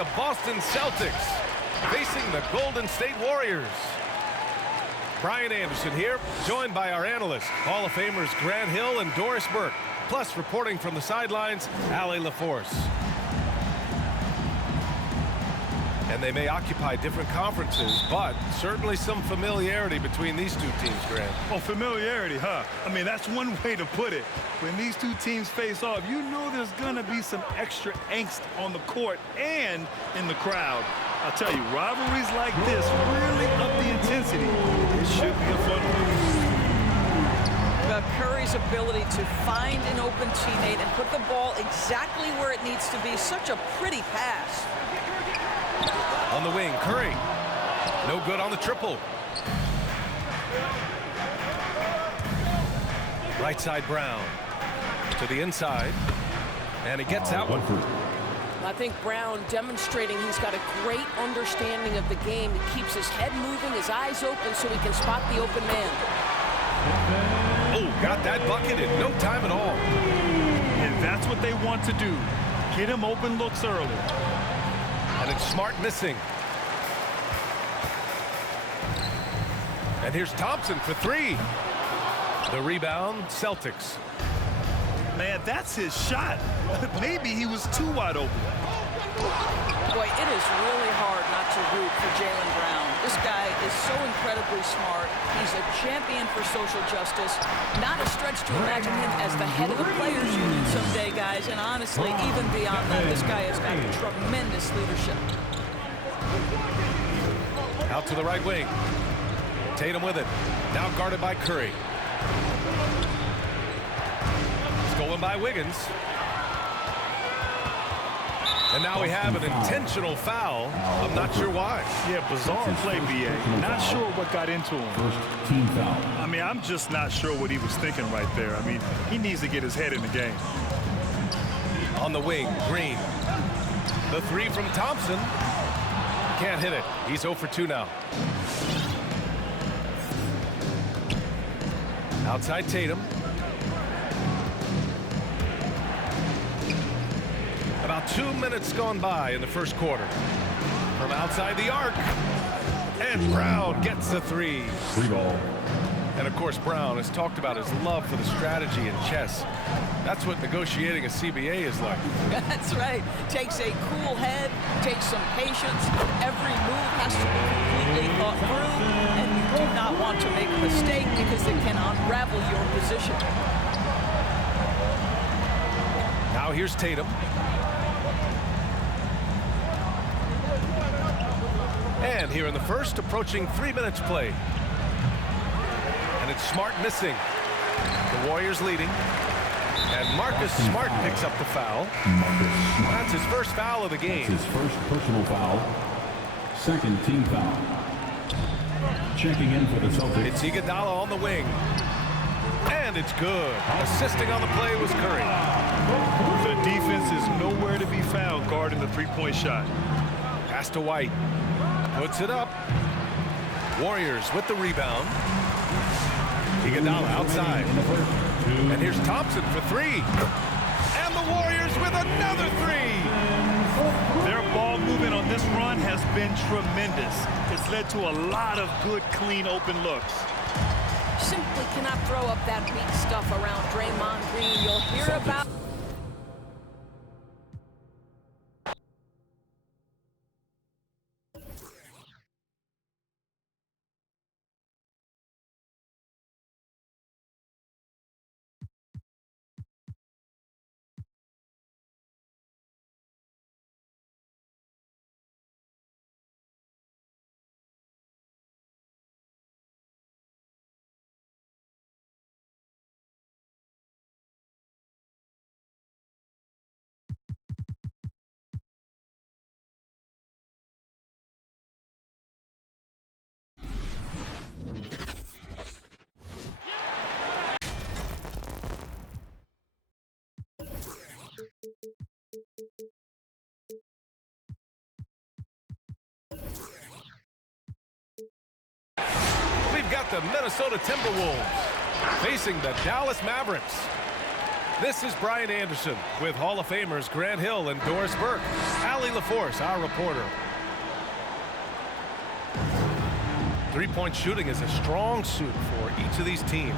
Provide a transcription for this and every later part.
the Boston Celtics facing the Golden State Warriors. Brian Anderson here, joined by our analysts, Hall of Famers Grant Hill and Doris Burke, plus reporting from the sidelines, Allie LaForce. And they may occupy different conferences, but certainly some familiarity between these two teams, Grant. Oh, familiarity, huh? I mean, that's one way to put it. When these two teams face off, you know there's going to be some extra angst on the court and in the crowd. I'll tell you, rivalries like this really up the intensity. It should be a fun one. Curry's ability to find an open teammate and put the ball exactly where it needs to be. Such a pretty pass. On the wing, Curry. No good on the triple. Right side, Brown. To the inside. And he gets out one. I think Brown demonstrating he's got a great understanding of the game. He keeps his head moving, his eyes open so he can spot the open man. Oh, got that bucket in no time at all. And that's what they want to do. Get him open looks early. And it's Smart missing. And here's Thompson for three. The rebound, Celtics. Man, that's his shot. Maybe he was too wide open. Boy, it is really hard not to root for Jaylen Brown. This guy is so incredibly smart. He's a champion for social justice. Not a stretch to imagine him as the head of the Players Union someday, guys. And honestly, even beyond that, this guy has got tremendous leadership. Out to the right wing. Tatum with it. Now guarded by Curry. Stolen by Wiggins. And now we have an intentional foul. I'm not sure why. Yeah, bizarre play, B.A. Not sure what got into him. First team foul. I mean, I'm just not sure what he was thinking right there. I mean, he needs to get his head in the game. On the wing, Green. The three from Thompson. Can't hit it. He's 0 for 2 now. Outside Tatum. About 2 minutes gone by in the first quarter. From outside the arc. And Brown gets the three. Free ball. And of course, Brown has talked about his love for the strategy in chess. That's what negotiating a CBA is like. That's right. Takes a cool head, takes some patience. Every move has to be completely thought through, and you do not want to make a mistake because it can unravel your position. Now here's Tatum. And here in the first, approaching 3 minutes play. And it's Smart missing. The Warriors leading. And Marcus Smart picks up the foul. That's his first foul of the game. That's his first personal foul. Second team foul. Checking in for the Celtics. It's Iguodala on the wing. And it's good. Assisting on the play was Curry. The defense is nowhere to be found guarding the three-point shot. Pass to White. Puts it up. Warriors with the rebound. Iguodala outside. And here's Thompson for three. And the Warriors with another three. Their ball movement on this run has been tremendous. It's led to a lot of good, clean, open looks. Simply cannot throw up that weak stuff around Draymond Green. You'll hear about... We've got the Minnesota Timberwolves facing the Dallas Mavericks. This is Brian Anderson with Hall of Famers Grant Hill and Doris Burke. Allie LaForce, our reporter. Three-point shooting is a strong suit for each of these teams.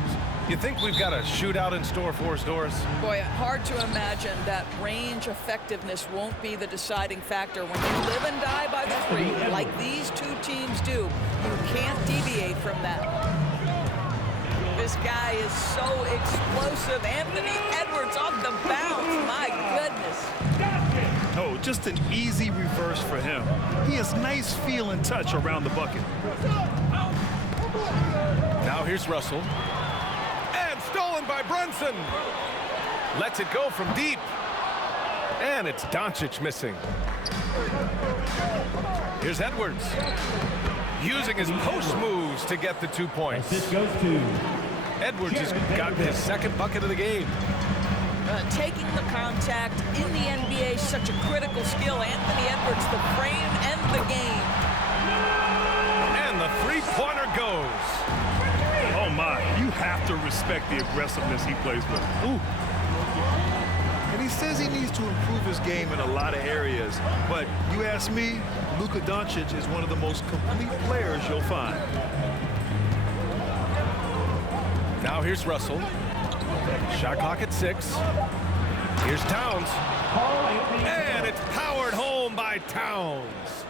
You think we've got a shootout in store for us, Doris? Boy, hard to imagine that range effectiveness won't be the deciding factor when you live and die by the three, like these two teams do. You can't deviate from that. This guy is so explosive. Anthony Edwards off the bounce. My goodness. Oh, just an easy reverse for him. He has nice feel and touch around the bucket. Now here's Russell. And stolen by Brunson. Lets it go from deep. And it's Doncic missing. Here's Edwards. Using his post moves to get the 2 points. This goes to Edwards has gotten his second bucket of the game. Taking the contact in the NBA is such a critical skill. Anthony Edwards, the frame and the game. And the three-pointer goes. Oh, my. You have to respect the aggressiveness he plays with. Ooh. And he says he needs to improve his game in a lot of areas. But you ask me, Luka Doncic is one of the most complete players you'll find. Now here's Russell. Shot clock at 6. Here's Towns. And it's powered home by Towns.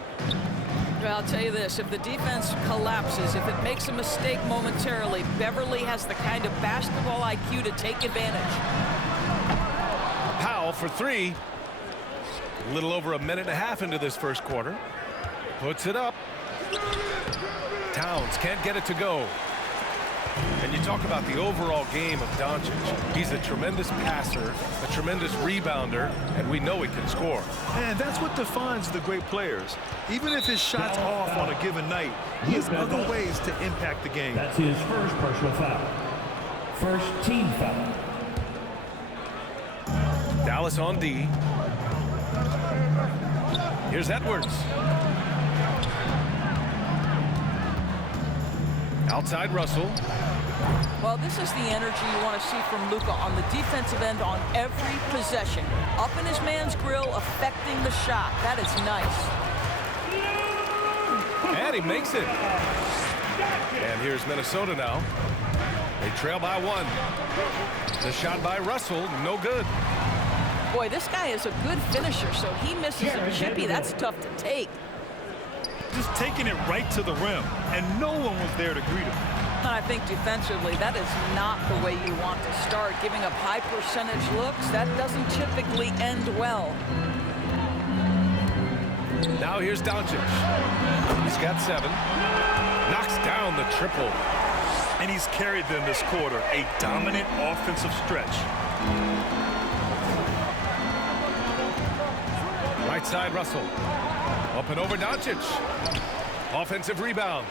Well, I'll tell you this, if the defense collapses, if it makes a mistake momentarily, Beverly has the kind of basketball IQ to take advantage. Powell for 3. A little over a minute and a half into this first quarter. Puts it up. Towns can't get it to go. And you talk about the overall game of Doncic. He's a tremendous passer, a tremendous rebounder, and we know he can score. And that's what defines the great players. Even if his shot's off on a given night, he has other ways to impact the game. That's his first personal foul. First team foul. Dallas on D. Here's Edwards. Outside Russell. Well, this is the energy you want to see from Luka on the defensive end on every possession. Up in his man's grill, affecting the shot. That is nice. And he makes it. And here's Minnesota now. They trail by 1. The shot by Russell, no good. Boy, this guy is a good finisher, so he misses a chippy. That's tough to take. Just taking it right to the rim, and no one was there to greet him. And I think defensively, that is not the way you want to start. Giving up high percentage looks, that doesn't typically end well. Now here's Doncic. He's got 7. Knocks down the triple. And he's carried them this quarter, a dominant offensive stretch. Right side Russell. Up and over Doncic. Offensive rebound.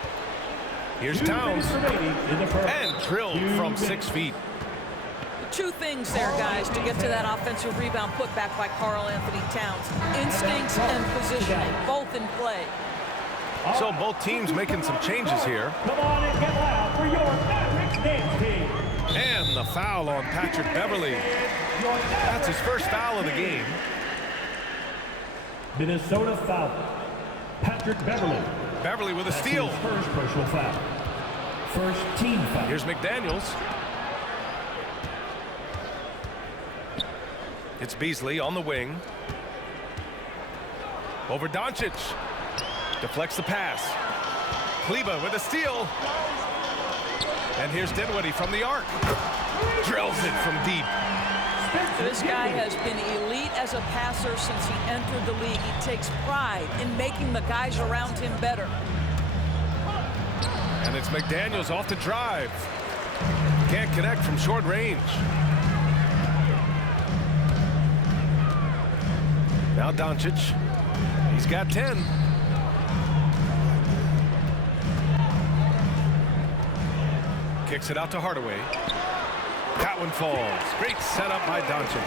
Here's Towns. And drilled from 6 feet. Two things there, guys, to get to that offensive rebound put back by Karl Anthony Towns. Instincts and positioning, both in play. So both teams making some changes here. Come on and get loud for your Mavericks dance team. And the foul on Patrick Beverly. That's his first foul of the game. Minnesota foul. Patrick Beverly. Beverly with a steal. His first personal foul. First team foul. Here's McDaniels. It's Beasley on the wing. Over Doncic. Deflects the pass. Kleba with a steal. And here's Dinwiddie from the arc. Drills it from deep. This guy has been elite as a passer since he entered the league. He takes pride in making the guys around him better. And it's McDaniels off the drive. Can't connect from short range. Now Doncic. He's got 10. Kicks it out to Hardaway. That one falls. Great setup by Doncic.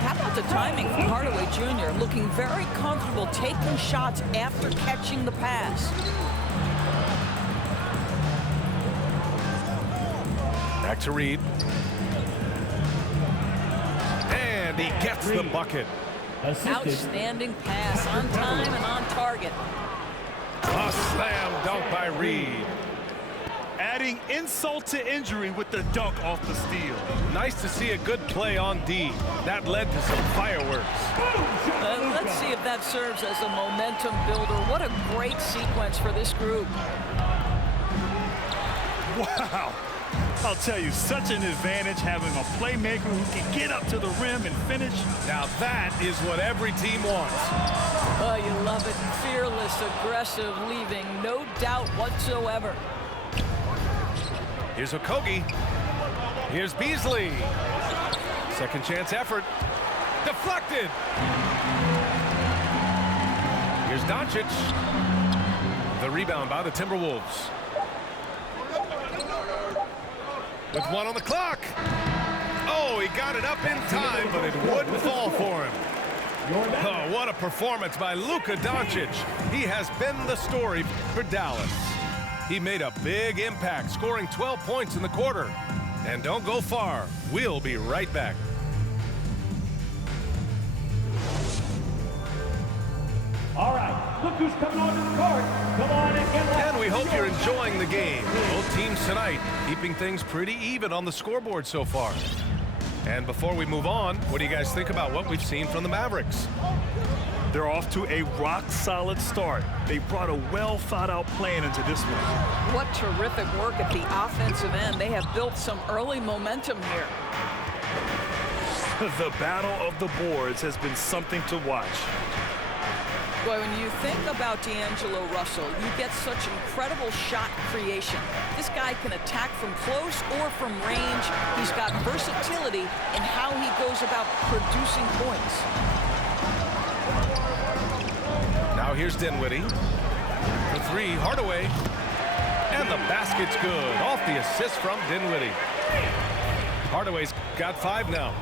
How about the timing from Hardaway Jr. looking very comfortable taking shots after catching the pass. Back to Reed. He gets the bucket. Outstanding pass, on time and on target. A slam dunk by Reed. Adding insult to injury with the dunk off the steal. Nice to see a good play on D. That led to some fireworks. Let's see if that serves as a momentum builder. What a great sequence for this group. Wow. I'll tell you, such an advantage having a playmaker who can get up to the rim and finish. Now that is what every team wants. Oh, you love it. Fearless, aggressive, leaving no doubt whatsoever. Here's Okogie. Here's Beasley. Second chance effort. Deflected. Here's Doncic. The rebound by the Timberwolves. With 1 on the clock. Oh, he got it up in time, but it wouldn't fall for him. Oh, what a performance by Luka Doncic. He has been the story for Dallas. He made a big impact, scoring 12 points in the quarter. And don't go far. We'll be right back. All right, look who's coming onto the court. Come on and get loud. And we hope you're enjoying the game. Both teams tonight keeping things pretty even on the scoreboard so far. And before we move on, what do you guys think about what we've seen from the Mavericks? They're off to a rock-solid start. They brought a well-thought-out plan into this one. What terrific work at the offensive end. They have built some early momentum here. The battle of the boards has been something to watch. Boy, when you think about D'Angelo Russell, you get such incredible shot creation. This guy can attack from close or from range. He's got versatility in how he goes about producing points. Now here's Dinwiddie. For 3, Hardaway. And the basket's good. Off the assist from Dinwiddie. Hardaway's got 5 now.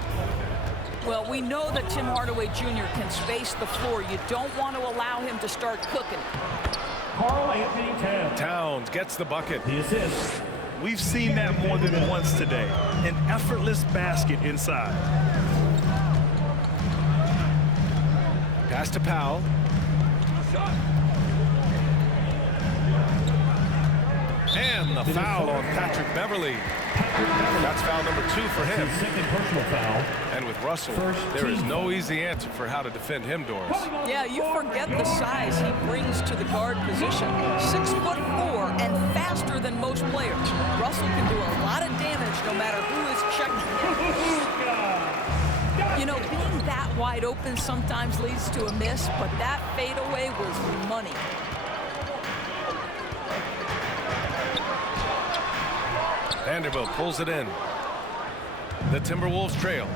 Well, we know that Tim Hardaway Jr. can space the floor. You don't want to allow him to start cooking. Karl Anthony Towns. Towns gets the bucket. The assist. We've seen that more than once today. An effortless basket inside. Pass to Powell. And the foul on Patrick Beverly. That's foul number 2 for him. Second personal foul. And with Russell, there is no easy answer for how to defend him, Doris. Yeah, you forget the size he brings to the guard position. 6'4" and faster than most players. Russell can do a lot of damage no matter who is checking him. You know, being that wide open sometimes leads to a miss, but that fadeaway was money. Vanderbilt pulls it in. The Timberwolves trail.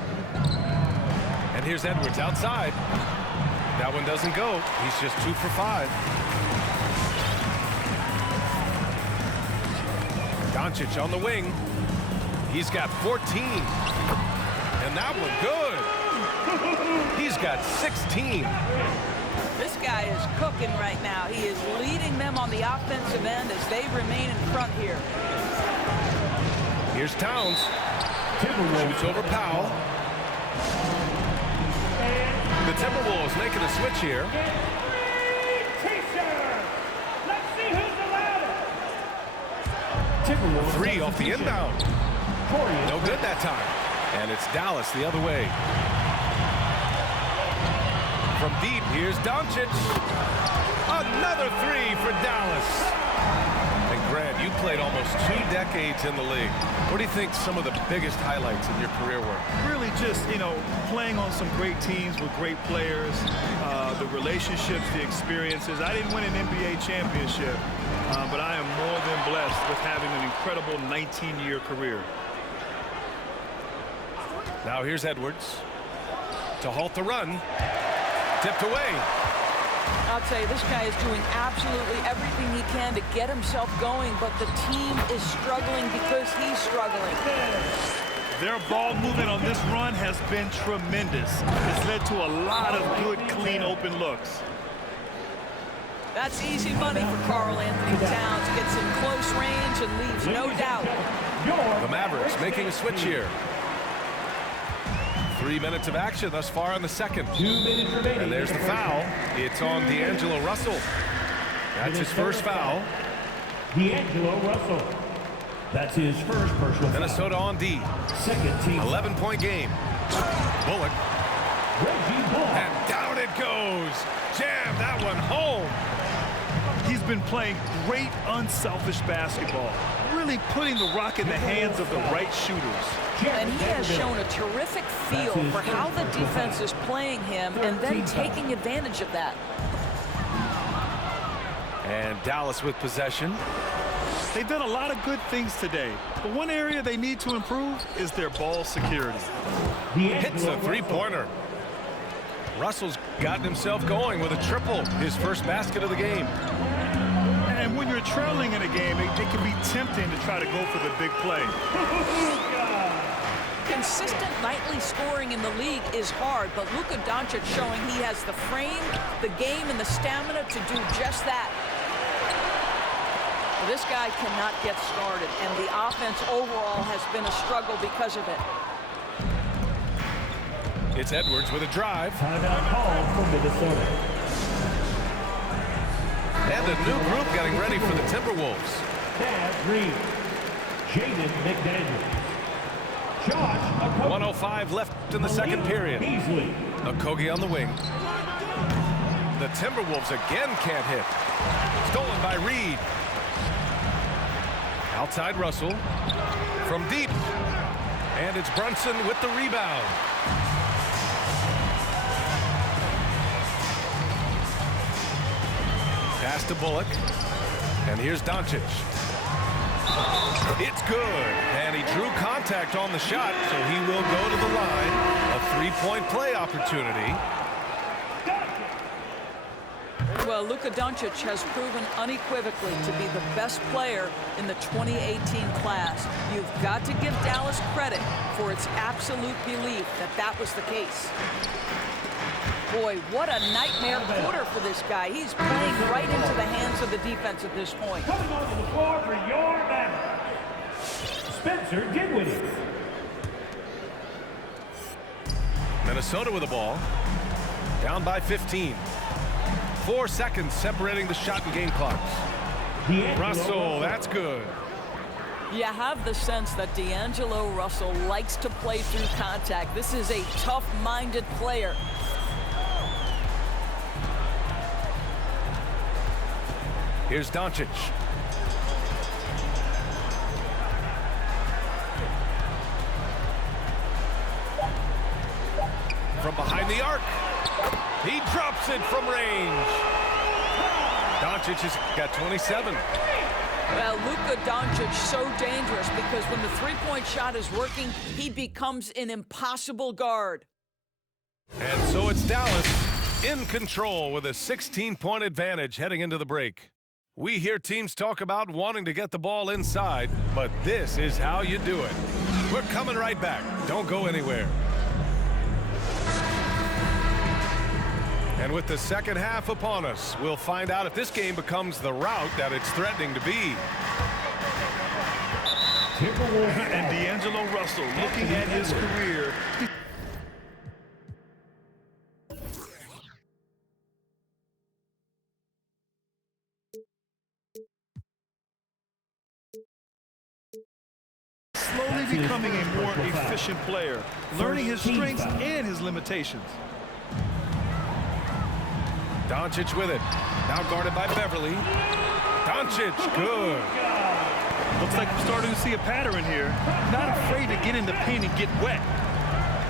And here's Edwards outside. That one doesn't go. He's just 2 for 5. Doncic on the wing. He's got 14. And that one good. He's got 16. This guy is cooking right now. He is leading them on the offensive end as they remain in front here. Here's Towns. Shoots over Powell. The Timberwolves making a switch here. Let's see who's the loudest. 3 off the inbound. No good that time. And it's Dallas the other way. From deep, here's Doncic. Another 3 for Dallas. And Grant, you played almost 2 decades in the league. What do you think some of the biggest highlights in your career were? Really just, you know, playing on some great teams with great players, the relationships, the experiences. I didn't win an NBA championship, but I am more than blessed with having an incredible 19-year career. Now here's Edwards to halt the run. Tipped away. I'll tell you, this guy is doing absolutely everything he can to get himself going, but the team is struggling because he's struggling. Their ball movement on this run has been tremendous. It's led to a lot of good, clean, open looks. That's easy money for Karl Anthony Towns. Gets in close range and leaves no doubt. The Mavericks making a switch here. 3 minutes of action thus far in the second. 2 minutes remaining. And there's the foul. It's on D'Angelo Russell. That's his first foul. D'Angelo Russell. That's his first personal Minnesota on D. Second team. 11-point game. Bullock. Reggie Bullock. And down it goes. Jam that one home. He's been playing great unselfish basketball, really putting the rock in the hands of the right shooters. And he has shown a terrific feel for how the defense is playing him and then taking advantage of that. And Dallas with possession. They've done a lot of good things today, but one area they need to improve is their ball security. Hits a three-pointer. Russell's gotten himself going with a triple, his first basket of the game. And when you're trailing in a game, it can be tempting to try to go for the big play. Consistent nightly scoring in the league is hard, but Luka Doncic showing he has the frame, the game, and the stamina to do just that. This guy cannot get started, and the offense overall has been a struggle because of it. It's Edwards with a drive. Timeout call for Minnesota. And a new group getting ready for the Timberwolves. Thad Green. Jaden McDaniels. Josh Okogie. 1:05 left in the second period. Beasley. Okogie on the wing. The Timberwolves again can't hit. Stolen by Reed. Outside Russell. From deep. And it's Brunson with the rebound. Pass to Bullock. And here's Doncic. It's good. And he drew contact on the shot, so he will go to the line. A three-point play opportunity. Well, Luka Doncic has proven unequivocally to be the best player in the 2018 class. You've got to give Dallas credit for its absolute belief that that was the case. Boy, what a nightmare quarter for this guy. He's playing right into the hands of the defense at this point. Coming onto the floor for your man, Spencer Dinwiddie. Minnesota with the ball. Down by 15. 4 seconds separating the shot and game clocks. Russell, that's good. You have the sense that D'Angelo Russell likes to play through contact. This is a tough-minded player. Here's Doncic. From behind the arc. He drops it from range. Doncic has got 27. Well, Luka Doncic so dangerous because when the three-point shot is working, he becomes an impossible guard. And so it's Dallas in control with a 16-point advantage heading into the break. We hear teams talk about wanting to get the ball inside, but this is how you do it. We're coming right back. Don't go anywhere. And with the second half upon us, we'll find out if this game becomes the route that it's threatening to be. And D'Angelo Russell, looking at his career. Slowly becoming a more efficient player, learning his strengths and his limitations. Doncic with it. Now guarded by Beverly. Doncic, good. Looks like we're starting to see a pattern here. Not afraid to get in the paint and get wet.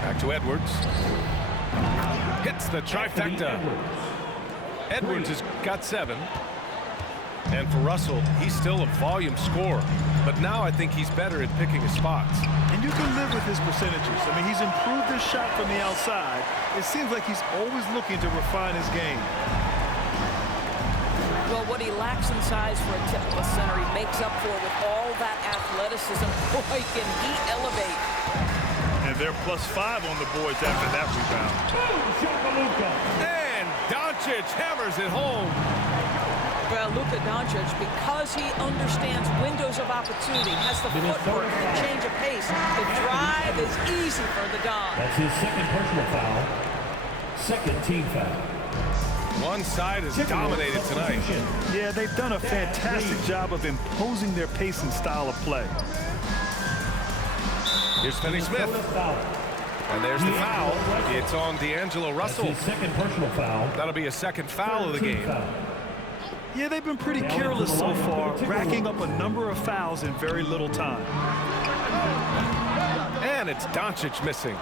Back to Edwards. Hits the trifecta. Edwards has got 7. And for Russell, he's still a volume scorer. But now I think he's better at picking his spots. And you can live with his percentages. I mean, he's improved his shot from the outside. It seems like he's always looking to refine his game. Well, what he lacks in size for a typical center, he makes up for with all that athleticism. Boy, can he elevate. And they're +5 on the boards after that rebound. And Doncic hammers it home. Well, Luka Doncic, because he understands windows of opportunity, has the footwork and change of pace. The drive is easy for the Dons. That's his second personal foul. Second team foul. One side is dominated tonight. Yeah, they've done a fantastic job of imposing their pace and style of play. Here's Finney-Smith. And there's the foul. It's on D'Angelo Russell. That's his second personal foul. That'll be a second foul of the game. Yeah, they've been pretty careless so far, racking up a number of fouls in very little time. And it's Doncic missing.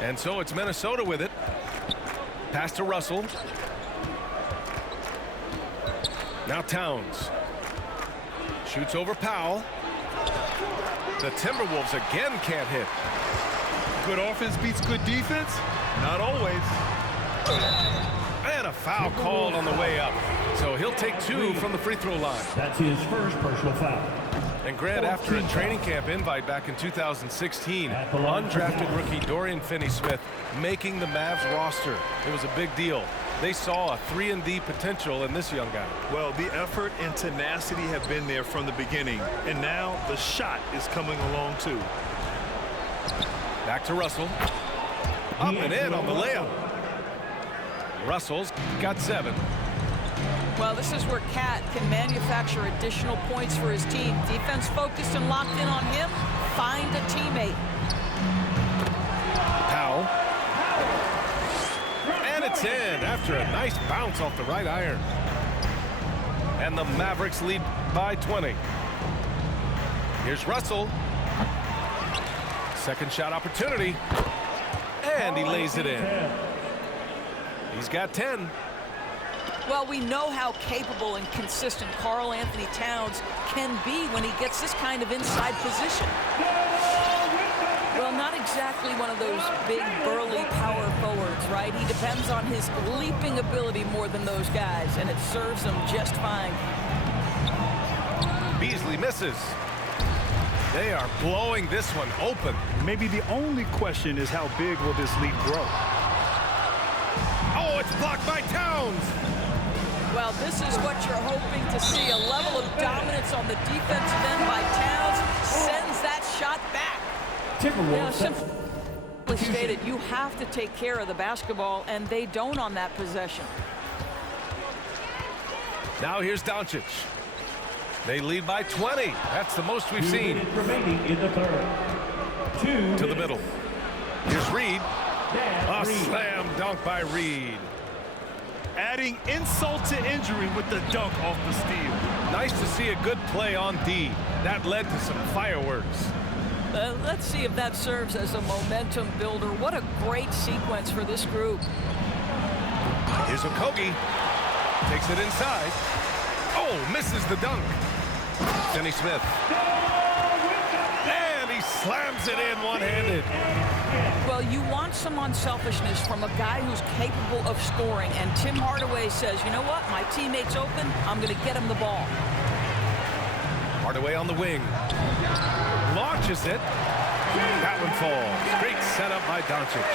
And so it's Minnesota with it. Pass to Russell. Now Towns. Shoots over Powell. The Timberwolves again can't hit. Good offense beats good defense? Not always. And a foul called on the way up. So he'll take 2 from the free throw line. That's his first personal foul. And Grant, after a training camp invite back in 2016, undrafted rookie Dorian Finney-Smith making the Mavs roster. It was a big deal. They saw a 3-and-D potential in this young guy. Well, the effort and tenacity have been there from the beginning, and now the shot is coming along too. Back to Russell. Up and in on the layup. Russell's got 7. Well, this is where Cat can manufacture additional points for his team. Defense focused and locked in on him. Find a teammate. Powell. And it's in after a nice bounce off the right iron. And the Mavericks lead by 20. Here's Russell. Second shot opportunity. And he lays it in. He's got 10. Well, we know how capable and consistent Karl Anthony Towns can be when he gets this kind of inside position. Well, not exactly one of those big, burly power forwards, right? He depends on his leaping ability more than those guys, and it serves him just fine. Beasley misses. They are blowing this one open. Maybe the only question is how big will this lead grow? Oh, it's blocked by Towns. Well, this is what you're hoping to see. A level of dominance on the defensive end by Towns sends that shot back. Now, simply stated, you have to take care of the basketball, and they don't on that possession. Now here's Doncic. They lead by 20. That's the most we've seen. Remaining in the third. 2 to the middle. Here's Reed. A slam dunk by Reed. Adding insult to injury with the dunk off the steal. Nice to see a good play on D. That led to some fireworks. Let's see if that serves as a momentum builder. What a great sequence for this group. Here's Okogie. Takes it inside. Oh, misses the dunk. Finney-Smith. And he slams it in one-handed. Well, you want some unselfishness from a guy who's capable of scoring. And Tim Hardaway says, you know what? My teammate's open. I'm going to get him the ball. Hardaway on the wing. Launches it. That one falls. Great setup by Doncic.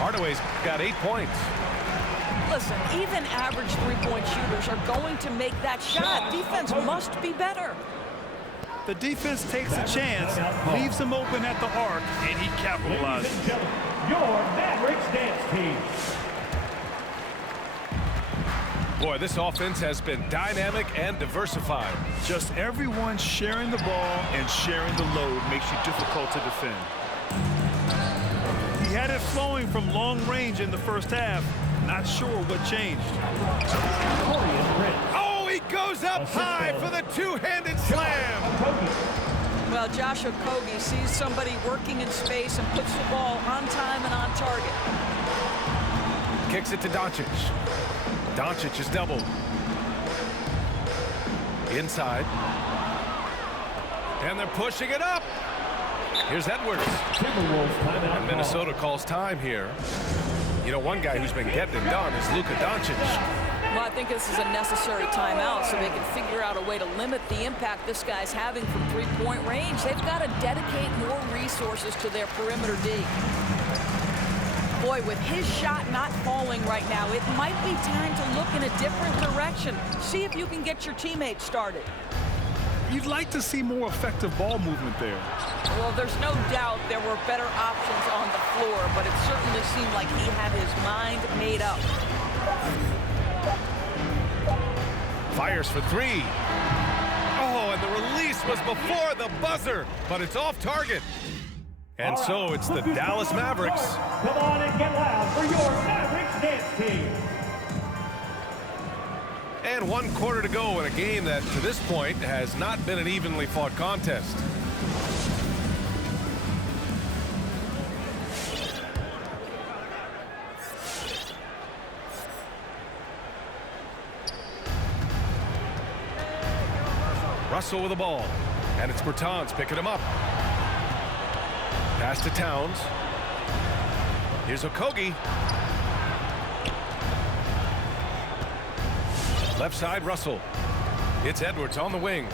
Hardaway's got 8 points. Listen, even average three-point shooters are going to make that shot. Defense must be better. The defense takes a chance, leaves him open at the arc, and he capitalizes. Your Mavericks dance team. Boy, this offense has been dynamic and diversified. Just everyone sharing the ball and sharing the load makes you difficult to defend. He had it flowing from long range in the first half. Not sure what changed. Oh, he goes up high for the two-handed slam. Well, Josh Okogie sees somebody working in space and puts the ball on time and on target. Kicks it to Doncic. Doncic is doubled. Inside. And they're pushing it up. Here's Edwards. And Minnesota calls time here. You know, one guy who's been getting it done is Luka Doncic. Well, I think this is a necessary timeout so they can figure out a way to limit the impact this guy's having from three-point range. They've got to dedicate more resources to their perimeter D. Boy, with his shot not falling right now, it might be time to look in a different direction. See if you can get your teammates started. You'd like to see more effective ball movement there. Well, there's no doubt there were better options on the floor, but it certainly seemed like he had his mind made up. Fires for three. Oh, and the release was before the buzzer, but it's off target. And so it's the Dallas Mavericks. Come on and get loud for your Mavericks dance team. And 1 quarter to go in a game that, to this point, has not been an evenly fought contest. Russell with the ball, and it's Bertans picking him up. Pass to Towns. Here's Okogie. Left side, Russell. It's Edwards on the wing.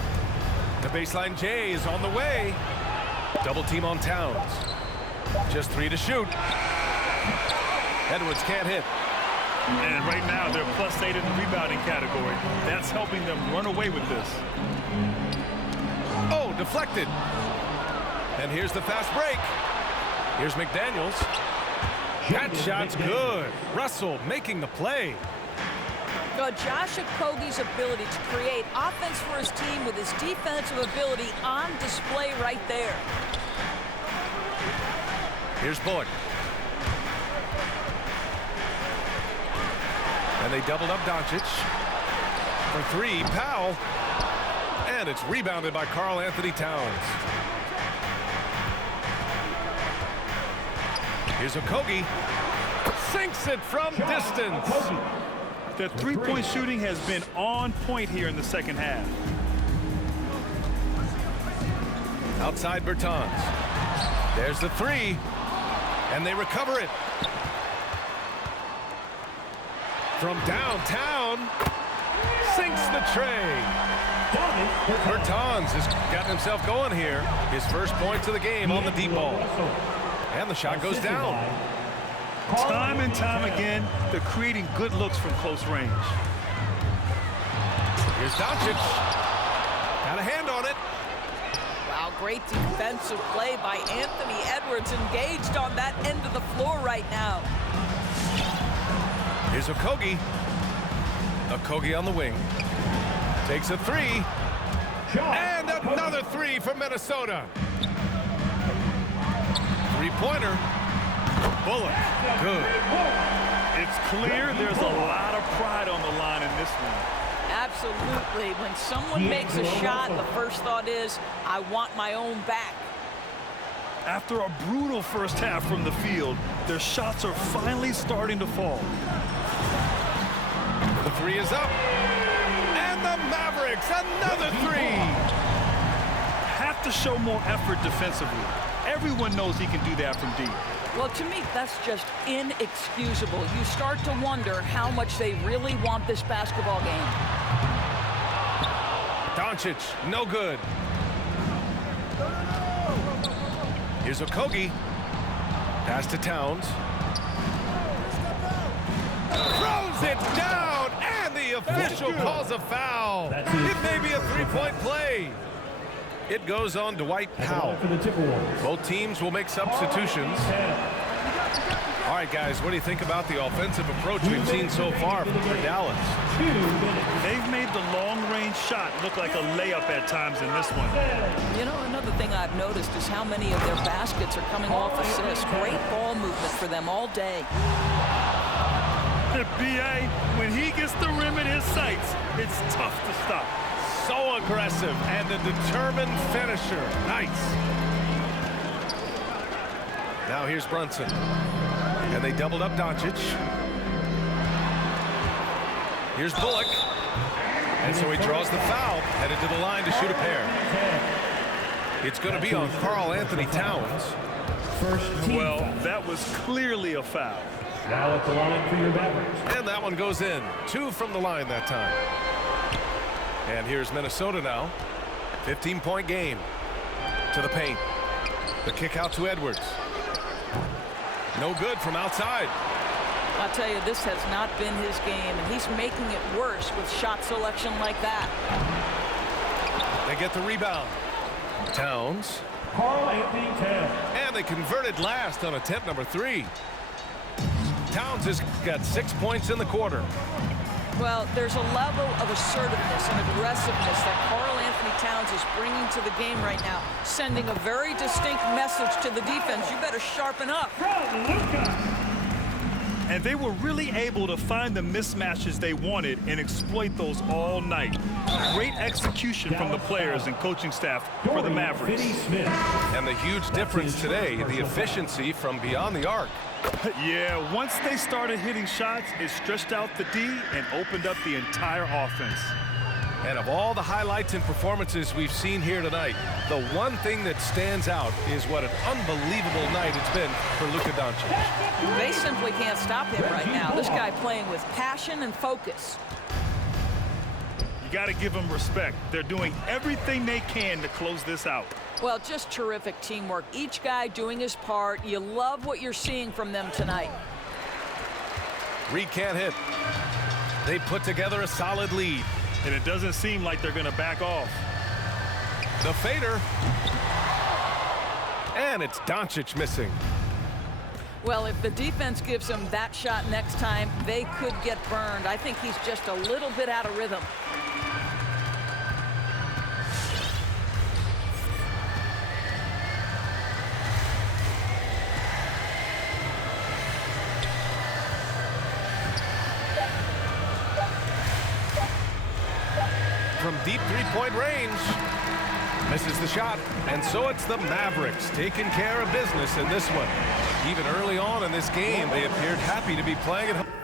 The baseline J is on the way. Double team on Towns. Just 3 to shoot. Edwards can't hit. And right now, they're +8 in the rebounding category. That's helping them run away with this. Oh, deflected. And here's the fast break. Here's McDaniels. That shot's good. Russell making the play. Josh Okogie's ability to create offense for his team with his defensive ability on display right there. Here's Bullock. And they doubled up Doncic. For three, Powell. And it's rebounded by Karl Anthony Towns. Here's Okogie. Sinks it from distance. The three-point shooting has been on point here in the second half. Outside Bertans. There's the three. And they recover it. From downtown. Sinks the tray. Bertans has gotten himself going here. His first points of the game on the deep ball. And the shot goes down. Time and time again, they're creating good looks from close range. Here's Doncic. Got a hand on it. Wow, great defensive play by Anthony Edwards, engaged on that end of the floor right now. Here's Okogie. Okogie on the wing. Takes a three. And another three from Minnesota. Three-pointer. Bullock. Good. It's clear there's a lot of pride on the line in this one. Absolutely. When someone makes a shot, the first thought is, I want my own back. After a brutal first half from the field, their shots are finally starting to fall. The three is up. And the Mavericks, another three. Have to show more effort defensively. Everyone knows he can do that from deep. Well, to me, that's just inexcusable. You start to wonder how much they really want this basketball game. Doncic, no good. Here's Okogie. Pass to Towns. Throws it down, and the official calls a foul. It may be a three-point play. It goes on Dwight Powell. Both teams will make substitutions. All right, guys, what do you think about the offensive approach we've seen so far for Dallas? They've made the long-range shot look like a layup at times in this one. You know, another thing I've noticed is how many of their baskets are coming off assists. Great ball movement for them all day. B.A., when he gets the rim in his sights, it's tough to stop. So aggressive and a determined finisher. Nice. Now here's Brunson. And they doubled up Doncic. Here's Bullock. And so he draws the foul, headed to the line to shoot a pair. It's going to be on Karl Anthony Towns. Well, that was clearly a foul. Now at the line for your Mavericks. And that one goes in. 2 from the line that time. And here's Minnesota now. 15-point game. To the paint. The kick out to Edwards. No good from outside. I'll tell you, this has not been his game, and he's making it worse with shot selection like that. They get the rebound. Towns. Carl Anthony Towns. And they converted last on attempt number 3. Towns has got 6 points in the quarter. Well, there's a level of assertiveness and aggressiveness that Carl Anthony Towns is bringing to the game right now, sending a very distinct message to the defense. You better sharpen up. From Lucas. And they were really able to find the mismatches they wanted and exploit those all night. Great execution from the players and coaching staff for the Mavericks. And the huge difference today, the efficiency from beyond the arc. Yeah, once they started hitting shots, it stretched out the D and opened up the entire offense. And of all the highlights and performances we've seen here tonight, the one thing that stands out is what an unbelievable night it's been for Luka Doncic. They simply can't stop him right now. This guy playing with passion and focus. You got to give them respect. They're doing everything they can to close this out. Well, just terrific teamwork. Each guy doing his part. You love what you're seeing from them tonight. Reed can't hit. They put together a solid lead. And it doesn't seem like they're going to back off. The fader. And it's Doncic missing. Well, if the defense gives him that shot next time, they could get burned. I think he's just a little bit out of rhythm. From deep three-point range. Misses the shot. And so it's the Mavericks taking care of business in this one. Even early on in this game, they appeared happy to be playing at home.